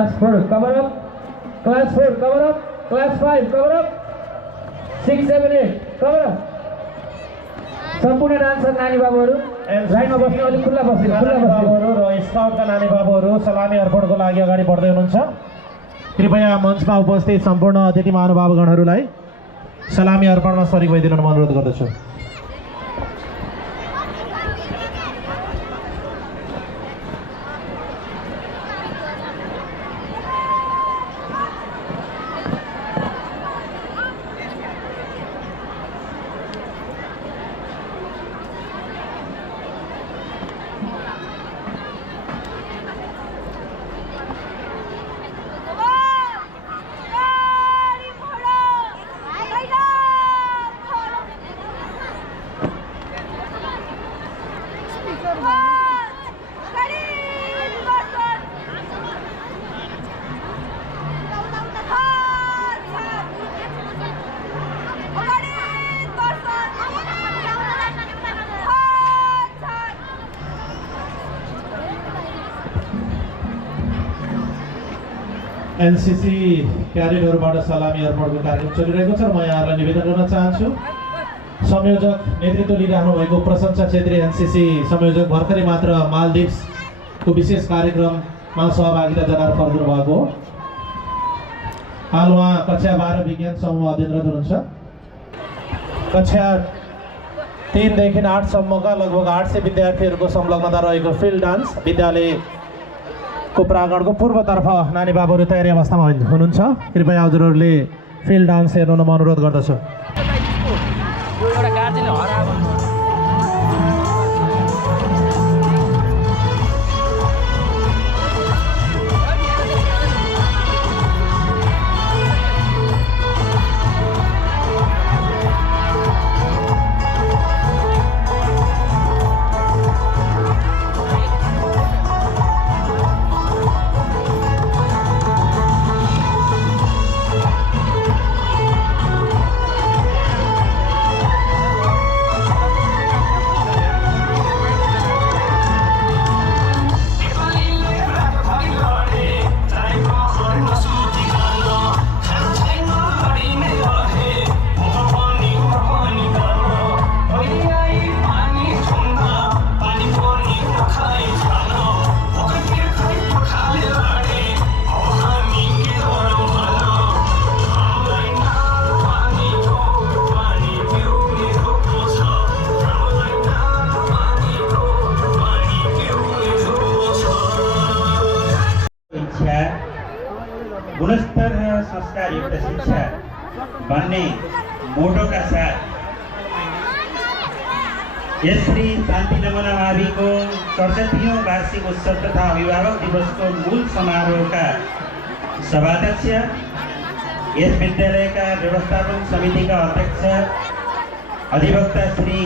Class 4, cover up. Class 4, cover up. Class 5, cover up. 6, 7, 8, cover up. सम्पूर्ण dancer नानी बाबुहरू लाइनमा बस्नु, अलिक खुल्ला बस्नु र स्काउटका नानी बाबुहरू सलामी अर्पणको लागि अगाडि बढ्दै हुनुहुन्छ। कृपया मञ्चमा उपस्थित सम्पूर्ण अतिथि महानुभावगणहरूलाई सलामी अर्पणमा सरिक भइदिनु अनुरोध गर्दछु। एनसीसी क्याडेटहरूबाट सलामी अर्पणको कार्यक्रम चलिरहेको छ र म यहाँहरूलाई निवेदन गर्न चाहन्छु। संयोजक नेतृत्व लिइरहनु भएको प्रशंसा क्षेत्रीय एनसीसी संयोजक भर्खरै मात्र मालदिप्सको विशेष कार्यक्रममा सहभागिता जनाएर फर्किनु भएको हो। हाल उहाँ कक्षा 12 विज्ञान समूहमा अध्ययनरत हुनुहुन्छ। कक्षा 3 देखि 8 सम्मका लगभग 800 विद्यार्थीहरूको संलग्नता रहेको फिल्ड डान्स विद्यालयको प्राङ्गणको पूर्वतर्फ नानी बाबुहरू तयारी अवस्थामा हुनुहुन्छ। कृपया हजुरहरूले फिल्ड डान्स हेर्नु म अनुरोध गर्दछु। गुणस्तर र संस्कारयुक्त शिक्षा भन्ने मोटोका साथ यस श्री शान्ति नमन माविको 67औं वार्षिक उत्सव तथा अभिभावक दिवसको मूल समारोहका सभाध्यक्ष, यस विद्यालयका व्यवस्थापन समितिका अध्यक्ष अधिवक्ता श्री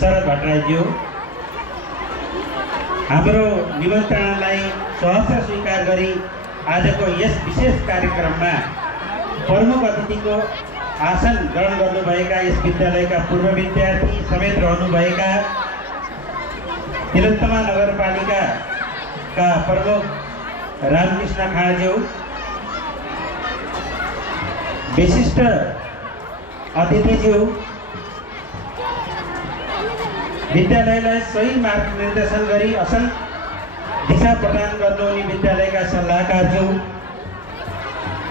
शरद भट्टराईज्यू, हाम्रो निमन्त्रणालाई सहर्ष स्वीकार गरी आजको यस विशेष कार्यक्रममा प्रमुख अतिथिको आसन ग्रहण गर्नुभएका यस विद्यालयका पूर्व विद्यार्थी समेत रहनुभएका तिलोत्तमा नगरपालिकाका प्रमुख रामकृष्ण खाँडज्यू, विशिष्ट अतिथिज्यू, विद्यालयलाई सही मार्गनिर्देशन गरी असल दिशा प्रदान गर्नुहुने विद्यालयका सल्लाहकारज्यू,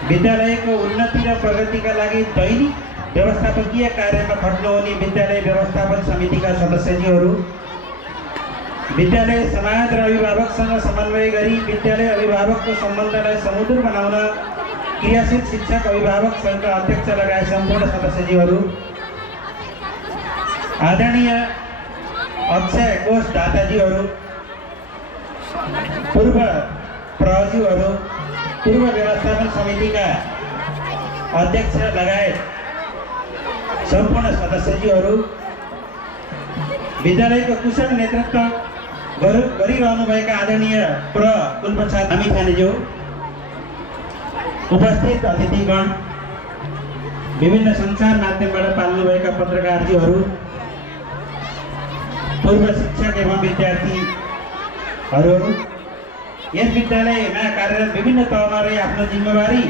विद्यालयको उन्नति र प्रगतिका लागि दैनिक व्यवस्थापकीय कार्यमा खट्नुहुने विद्यालय व्यवस्थापन समितिका सदस्यज्यूहरू, विद्यालय समाज र अभिभावकसँग समन्वय गरी विद्यालय अभिभावकको सम्बन्धलाई समुद्र बनाउन क्रियाशील शिक्षक अभिभावक सङ्घका अध्यक्ष लगायत सम्पूर्ण सदस्यज्यूहरू, आदरणीय अक्षय कोष दाताजीहरू, पूर्व प्रहरीहरू, पूर्व व्यवस्थापन समितिका अध्यक्ष लगायत सम्पूर्ण सदस्यज्यूहरू, विद्यालयको कुशल नेतृत्व गरिरहनुभएका आदरणीय कुलप्रसाद अमितानेज्यू, उपस्थित अतिथिगण, विभिन्न सञ्चार माध्यमबाट पाल्नुभएका पत्रकारज्यूहरू, पूर्व शिक्षक एवं विद्यार्थीहरू, यस विद्यालयमा कार्यरत विभिन्न तहमा रही आफ्नो जिम्मेवारी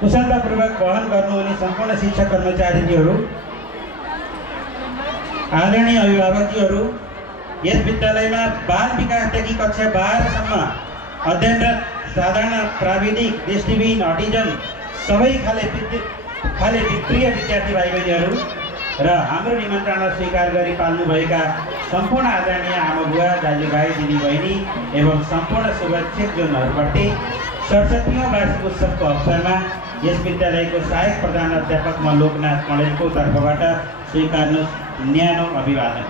कुशलतापूर्वक वहन गर्नुहुने सम्पूर्ण शिक्षक कर्मचारीहरू, आदरणीय अभिभावकजीहरू, यस विद्यालयमा बाल विकासदेखि कक्षा 12 सम्म अध्ययनरत साधारण प्राविधिक दृष्टिविहीन अटिजम सबै खाले प्रिय विद्यार्थी भाइ बहिनीहरू र हाम्रो निमन्त्रणा स्वीकार गरी पाल्नुभएका सम्पूर्ण आदरणीय आमाबुवा, दाजुभाइ, दिदीबहिनी एवं सम्पूर्ण शुभेच्छुकजनहरूप्रति 67औं वार्षिक उत्सवको अवसरमा यस विद्यालयको सहायक प्रधान अध्यापक म लोकनाथ कणेलको तर्फबाट स्वीकार्नुहोस् न्यानो अभिवादन।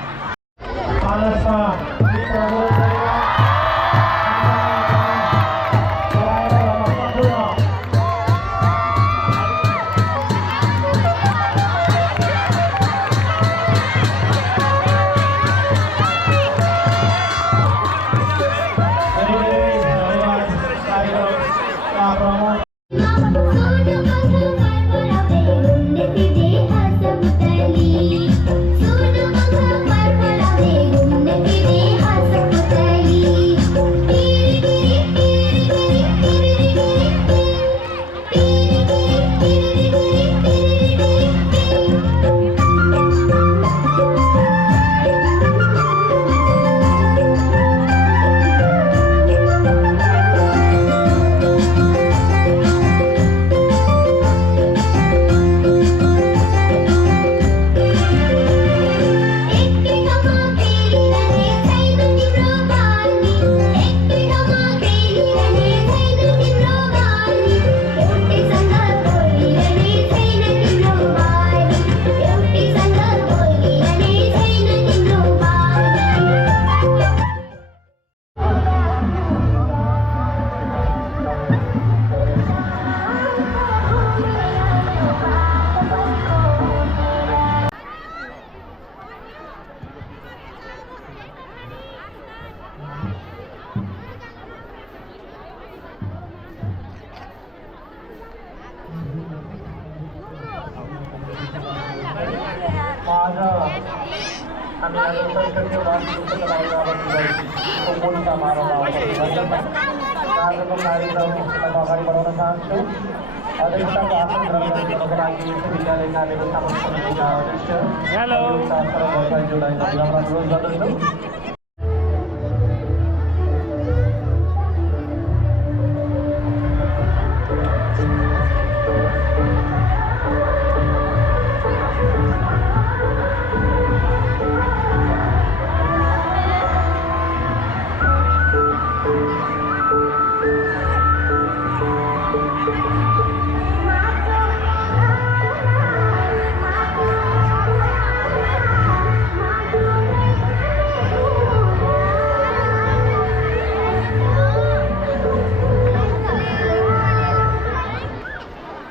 अगाडि बढाउन चाहन्छु। अध्यक्षताको आसन ग्रहण गर्नको लागि विश्वविद्यालयका व्यवस्थापन समितिका अध्यक्ष जोडाइ अनुरोध गर्दछु।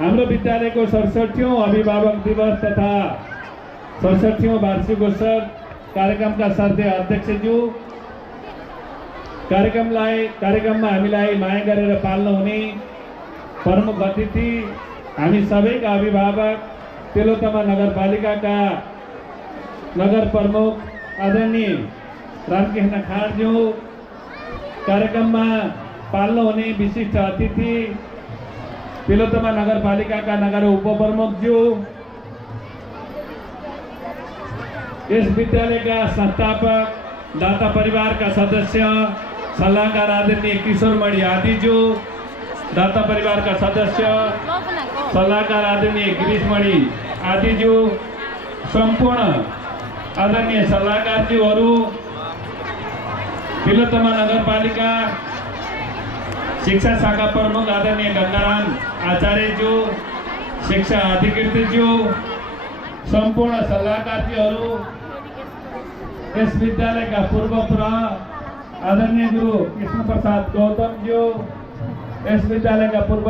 हाम्रो विद्यालयको 67औं अभिभावक दिवस तथा 67औं वार्षिकोत्सव कार्यक्रमका साथै अध्यक्षज्यू, कार्यक्रममा हामीलाई माया गरेर पाल्नु हुने प्रमुख अतिथि, हामी सबैका अभिभावक, तेलतमा नगरपालिकाका नगर प्रमुख आदरणीय रामकृष्ण खाँडज्यू, कार्यक्रममा पाल्नु हुने विशिष्ट अतिथि तिलोत्तमा नगरपालिकाका नगर उपप्रमुखज्यू, यस विद्यालयका संस्थापक, दाता परिवारका सदस्य, सल्लाहकार आदरणीय किशोरमणि आदिज्यू, दाता परिवारका सदस्य, सल्लाहकार आदरणीय गिरीशमणि आदिज्यू, सम्पूर्ण आदरणीय सल्लाहकारज्यूहरू, तिलोत्तमा नगरपालिका शिक्षा शाखा प्रमुख आदरणीय गंगाराम आचार्यज्यू, शिक्षा अधिकृतज्यू, सम्पूर्ण सल्लाहकारज्यूहरू, यस विद्यालयका पूर्व आदरणीय गुरु कृष्ण प्रसाद गौतमज्यू, यस विद्यालयका पूर्व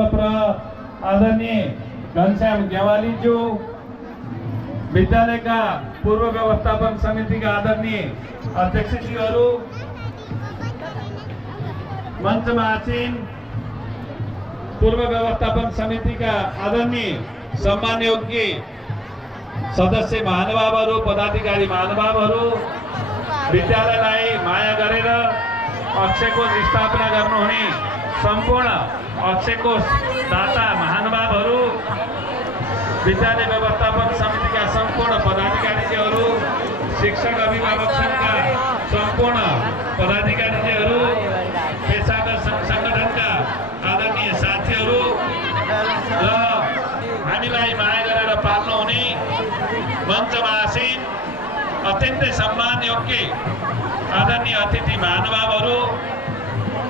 आदरणीय घनश्याम गेवालीज्यू, विद्यालयका पूर्व व्यवस्थापन समितिका आदरणीय अध्यक्षज्यूहरू, मञ्चमा आसीन पूर्व व्यवस्थापन समितिका आदरणीय सम्मान योग्य सदस्य महानुभावहरू, पदाधिकारी महानुभावहरू, विद्यालयलाई माया गरेर अक्षय कोष स्थापना गर्नुहुने सम्पूर्ण अक्षय कोष दाता महानुभावहरू, विद्यालय व्यवस्थापन समितिका सम्पूर्ण पदाधिकारीहरू, शिक्षक अभिभावक सङ्घका सम्पूर्ण पदाधिकारीहरू, पेसागत सङ्गठनका आदरणीय साथीहरू र हामीलाई माया गरेर पाल्नुहुने मञ्चमा आसीन अत्यन्तै सम्मान योग्य आदरणीय अतिथि महानुभावहरू,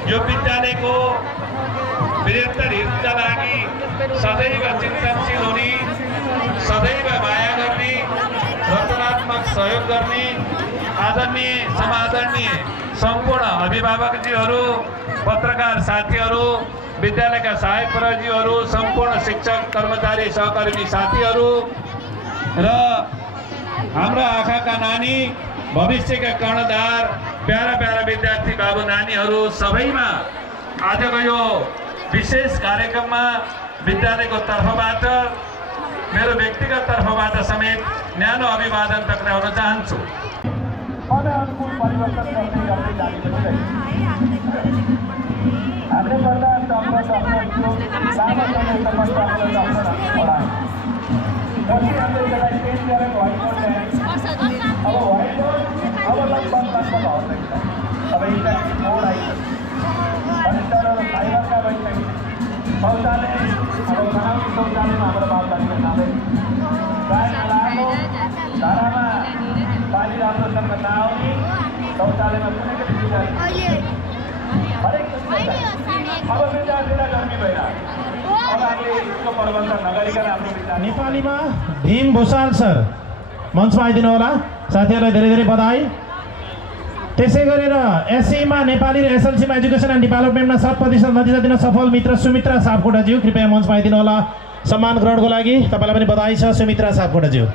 यो विद्यालयको बृहत्तर हितका लागि सदैव चिन्तनशील हुने, सदैव माया गर्ने, रचनात्मक सहयोग गर्ने आदरणीय समादरणीय सम्पूर्ण अभिभावकजीहरू, पत्रकार साथीहरू, विद्यालयका सहायक प्रहरीजीहरू, सम्पूर्ण शिक्षक कर्मचारी सहकर्मी साथीहरू र हाम्रा आँखाका नानी, भविष्यका कर्णधार, प्यारा प्यारा विद्यार्थी बाबु नानीहरू सबैमा आजको यो विशेष कार्यक्रममा विद्यालयको तर्फबाट, मेरो व्यक्तिगत तर्फबाट समेत न्यानो अभिवादन टक्राउन चाहन्छु। समय अनुकूल परिवर्तन गर्दै गर्दै जाने पनि रहेछ। हामीले गर्दा डक्टर थियो, लामो समयसम्म डक्टरहरूले पढाए। पछि हामीले त्यसलाई चेन्ज गरेर व्हाइट बोर्ड ल्याए। अब व्हाइट बोर्ड अब लगभग हट्दैछ। अब इन्टरनेट बोर्ड आइसक्यो। कनेक्टरहरू फाइबरका भइसक्यो। शौचालय अब बनाउने शौचालयमा हाम्रो बालबालिका जाँदैन। गाई नलाग्नु, धारामा पानी राम्रोसँग नआउने, शौचालयमा कुनै पनि विद्यार्थी हरेक अब विद्यार्थीलाई गर्मी भइरहेको। अब हामीले यसको प्रबन्धन नगरिकन हाम्रो विद्यार्थी नेपालीमा भीम भूषाल सर मञ्चमा आइदिनु होला। साथीहरूलाई धेरै धेरै बधाई। त्यसै गरेर एसईमा नेपाली र एसएलसीमा एजुकेसन एन्ड डेभलपमेन्टमा 100% नतिजा दिन सफल मित्र सुमित्रा सापकोटाज्यू कृपया मञ्चमा आइदिनु होला सम्मान ग्रहणको लागि। तपाईँलाई पनि बधाई छ सुमित्रा सापकोटाज्यू।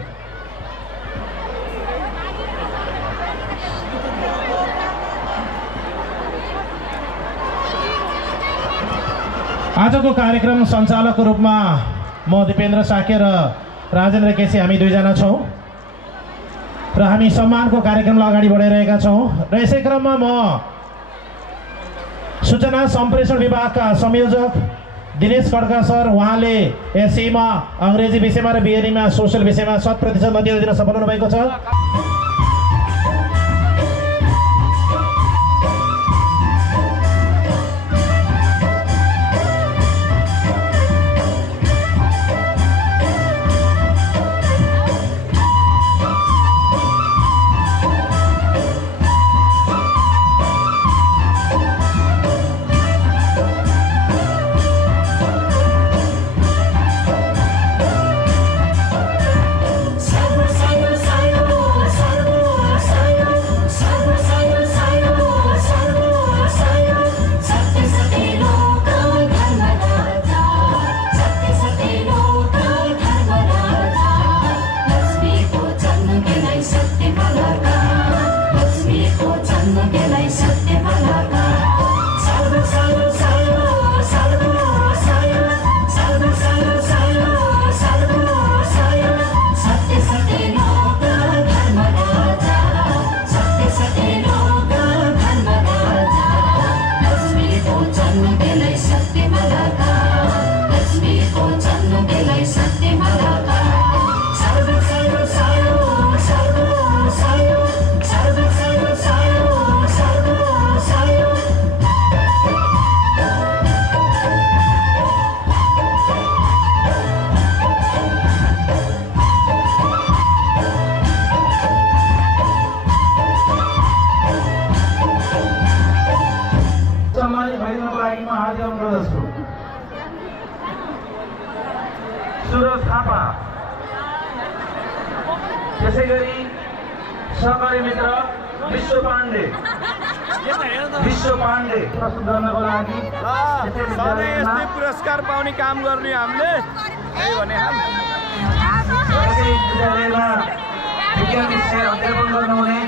आजको कार्यक्रम सञ्चालकको रूपमा म दिपेन्द्र साक्य र राजेन्द्र केसी हामी दुईजना छौँ र हामी सम्मानको कार्यक्रमलाई अगाडि बढाइरहेका छौँ। र यसै क्रममा म सूचना सम्प्रेषण विभागका संयोजक दिनेश खड्का सर, उहाँले एसईमा अङ्ग्रेजी विषयमा र बिएडीमा सोसल विषयमा 100% नतिजा दिन सफल हुनुभएको छ। सुरज थापा, त्यसै गरी सहकारी मित्र विश्व पाण्डे प्रस्तुत गर्नको लागि यस्तै पुरस्कार पाउने काम गर्ने हामीले त्यही भने विद्यालयमा विज्ञान विषय अध्यापन गर्नुहुने